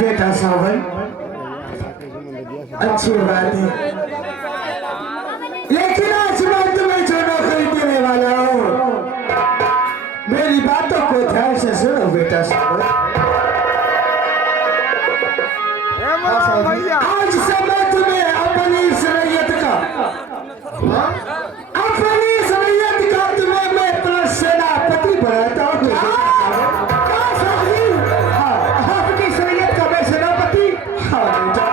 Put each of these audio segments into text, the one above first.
बेटा सावन अच्छी बात है, लेकिन आज मैं तुम्हें जो नौकरी देने वाला हूँ, मेरी बातों को ध्यान से सुनो बेटा सावन। आज से मैं तुम्हें अपनी शरीयत का तुम्हें मैं अपना सेनापति बनाता हूँ। आपकी शरीयत का मैं सेनापति? हाँ बेटा,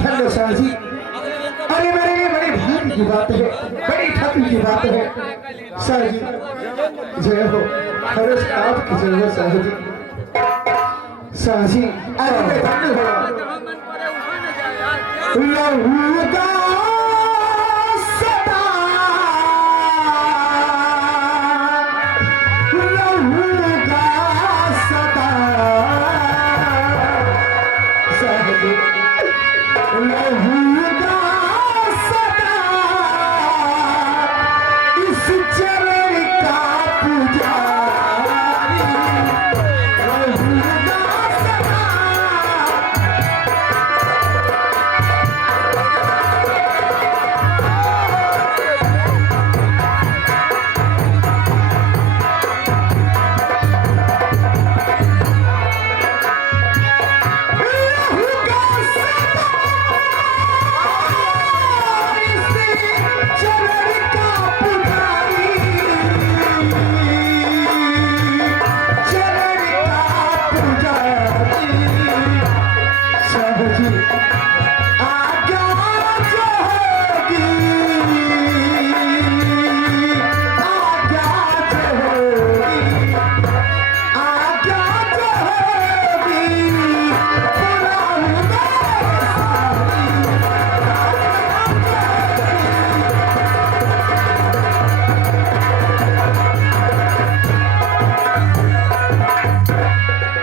धन्य शाह जी। अरे मेरे लिए बड़ी भाग्य की बात है, बड़ी ठाकुर की बात है शाह जी। जय हो, हर आपकी जय हो शाह जी। शाह जी अरे धन्य हो। लहू का सदा, लहू का सदा, लहू का सदा, इस चरण का पुजारी, लहू का सदा।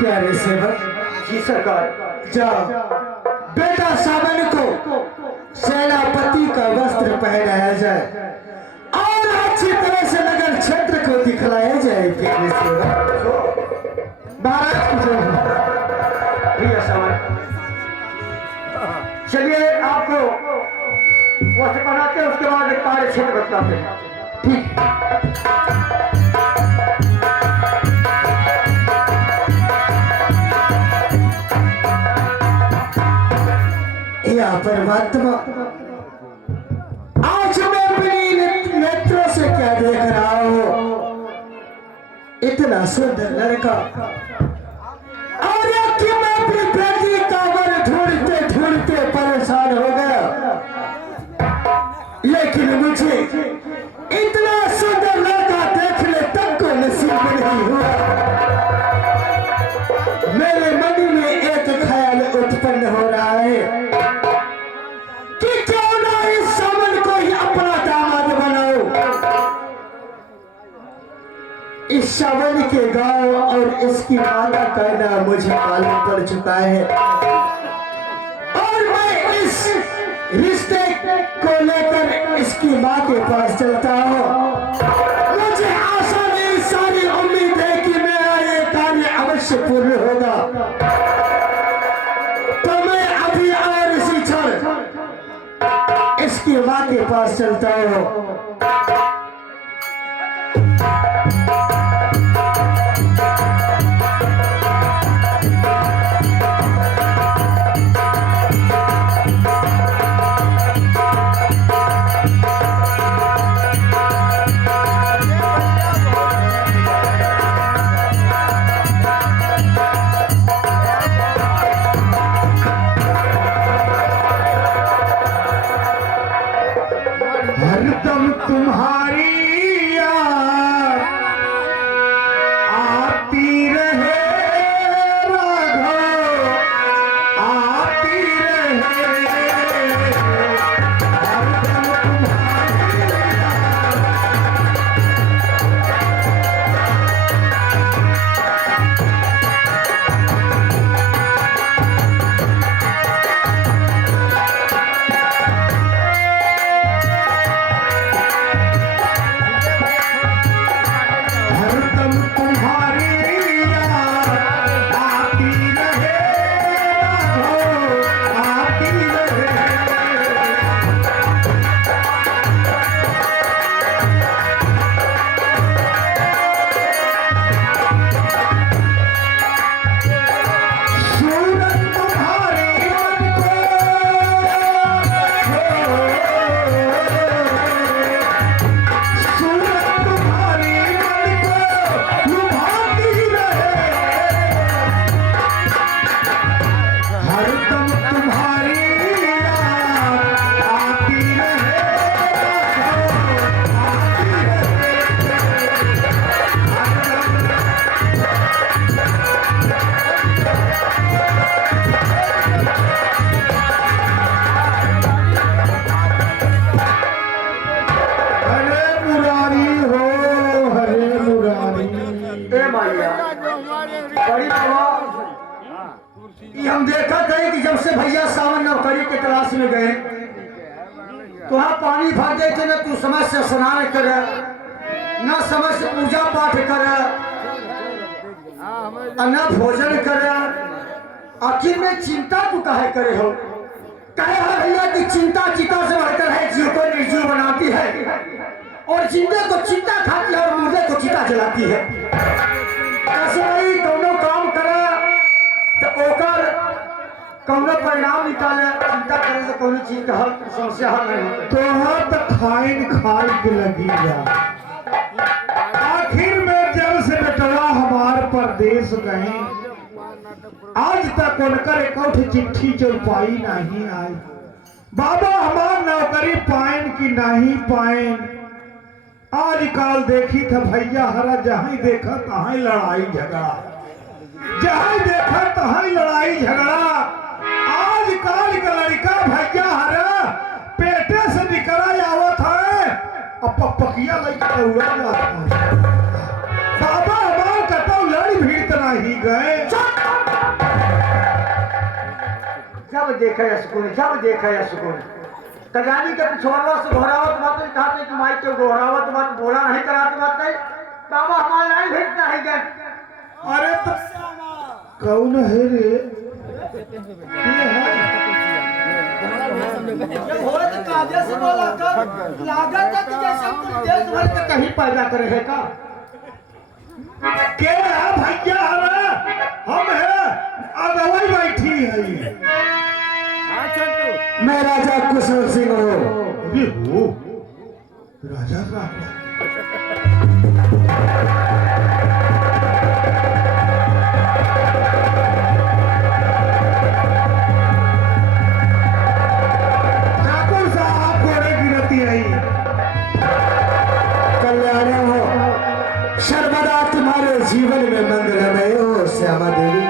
प्यारे सेवक जी सरकार, जाओ बेटा सावन को सेनापति का वस्त्र पहनाया जाए और अच्छी तरह से नगर क्षेत्र को दिखलाया जाए। प्यारे सेवक महाराज की जय हो। भैया सावन, चलिए आपको वस्त्र पहनाते हैं, उसके बाद कार्य क्षेत्र बताते हैं। ठीक। या परमात्मा, आज मैं अपनी नेत्रों से क्या देख रहा हूँ, इतना सुंदर लड़का, और कि मैं अपनी बेटी का वर ढूंढते ढूंढते परेशान हो गया, लेकिन मुझे इतना सुंदर लड़का देखने तक को नसीब नहीं हुआ। मेरे मन में एक ख्याल उत्पन्न हो रहा है कि क्यों ना इस सावन को ही अपना दामाद बनाओ। इस सावन के गांव और इसकी माता का नाम मुझे मालूम पड़ चुका है, और मैं इस रिश्ते को लेकर इसकी माँ के पास चलता हूँ। मुझे आशा नहीं, सारी उम्मीद है कि मेरा ये कार्य अवश्य पूर्ण होगा। तो मैं अभी और इसी क्षण इसकी माँ के पास चलता हूँ। हरदम बड़ी बाबा ये हम देखा थे कि जब से भैया सावन नौकरी के तलाश में गए तो वहाँ पानी भर देते न तू समय से स्नान करे न समय से पूजा पाठ करे न भोजन करे। आखिर में चिंता तू काहे करे हो? कहे है भैया कि चिंता चिता से बढ़कर है, जीव को निर्जीव बनाती है और जिंदे को चिंता खाती है और मुर्दे को चिता जलाती है। ऐसे ही दोनों काम करे तो ओकर कौनो परिणाम निकाले। चिंता करे से कोनो चीज का हल समस्या हल नहीं होता। तोहर तो खाइन खाई के लगी जा। आखिर में जब से बेटवा हमार परदेश गए आज तक उनकर एकौठ चिट्ठी चौपाई नहीं आई। बाबा हमार नौकरी पाइन की नहीं पाइन। आजकल देखी था भैया हरा जहाँ देखा तहाँ लड़ाई झगड़ा, जहाँ देखा तहाँ लड़ाई झगड़ा। आजकल का लड़का भैया हरा पेटे से निकला आवत है और पकपकिया लड़का उड़ा जाता है। बाबा हमार कतौ लड़ भीड़ नहीं गए। जब देखा या सुकून, जब देखा या सुकून कजानी के पिछोड़वा से घोरावत बात नहीं कहते कि माई के घोरावत बात बोला नहीं कराते बात नहीं। बाबा हमारा नहीं भेजना है क्या? अरे तो कौन है रे? ये है जब हो तो काजे से बोला कर लागत है कि जैसे हम देश भर के कहीं पैदा करे है का? के है भैया हरा हम है अगवई बैठी है। मैं राजा कुशल सिंह हूँ। अरे हो राजा साहब ठाकुर साहब घोड़े गिरती आई। कल्याण हो सर्वदा तुम्हारे जीवन में मंगलमय हो श्यामा देवी।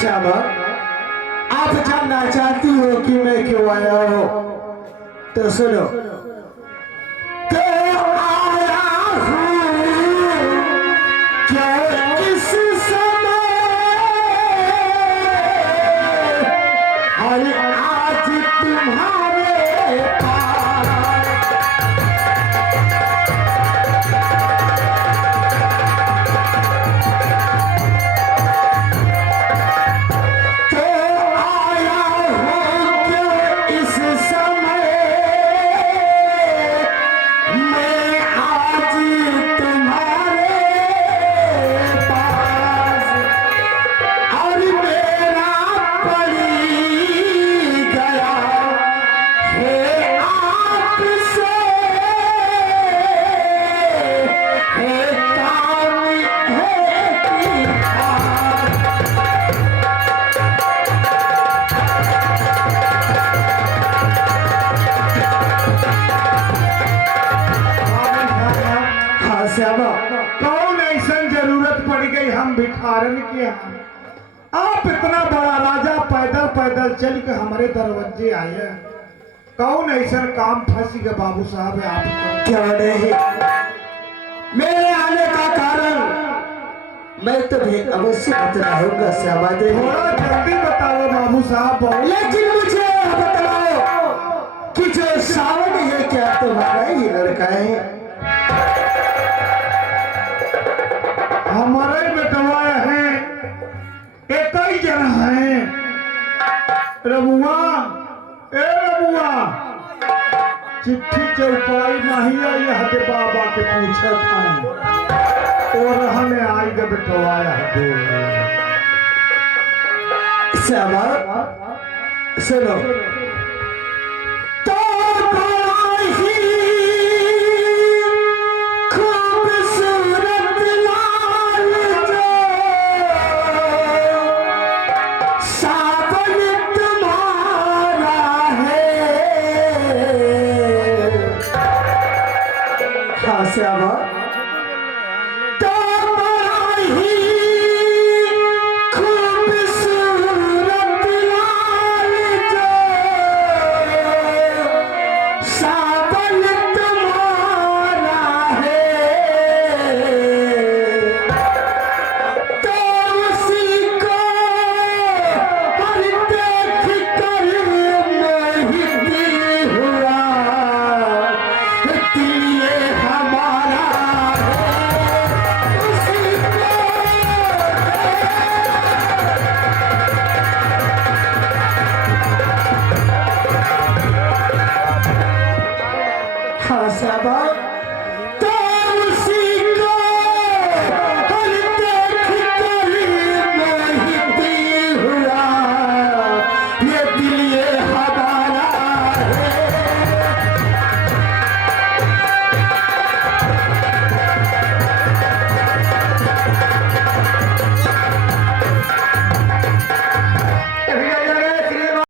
श्यामा आप जानना चाहती हो कि मैं क्यों आया हूं तो सुनो। क्यों आया हूं क्यों इस समय हर आज तुम्हारे पास कौन ऐसा जरूरत पड़ गई हम भिखारन के यहाँ? आप इतना बड़ा राजा पैदल पैदल चल के हमारे दरवाजे आए। कौन ऐसा काम फंस गया बाबू साहब आप? क्या नहीं मेरे आने का कारण मैं तुम्हें अवश्य बताऊंगा श्यामा देवी। थोड़ा जल्दी बताओ बाबू साहब। लेकिन मुझे बताओ कि जो सावन है क्या तुम्हारा ही लड़का है? हमारे बेटवा है एक ही जन है रमुआ, ए रमुआ, चिट्ठी चौपाई नहीं आई हते बाबा के पूछा था और हमें आई जब बेटवाया हते श्यामा सुनो तो ही खूबसूरत लाल जो सावन तुम्हारा है। हाँ श्यामा